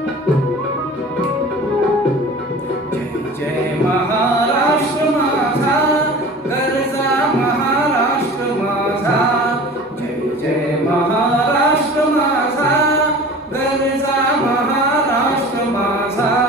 जय जय महाराष्ट्र माझा, गरजा महाराष्ट्र माझा. जय जय महाराष्ट्र माझा, गरजा महाराष्ट्र माझा.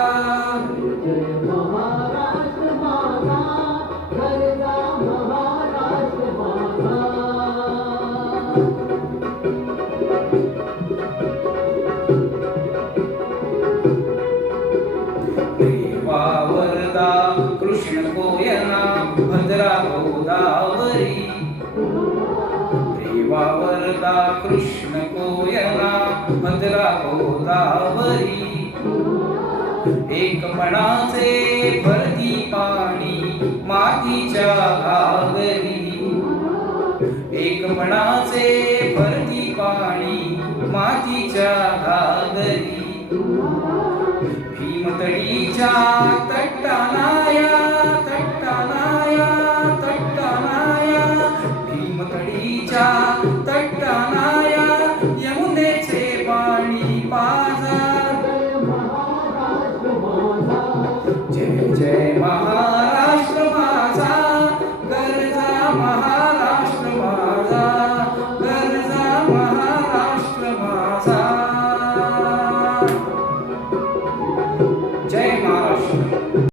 देवा वरदा कृष्ण कोयना भद्रा गोदावरी. देवा वरदा कृष्ण कोयना भद्रा गोदावरी. एकपणाचे भरती पाणी मातीच्या घागरी. एकपणाचे भरती पाणी मातीच्या घागरी. भीमतडीच्या तटाला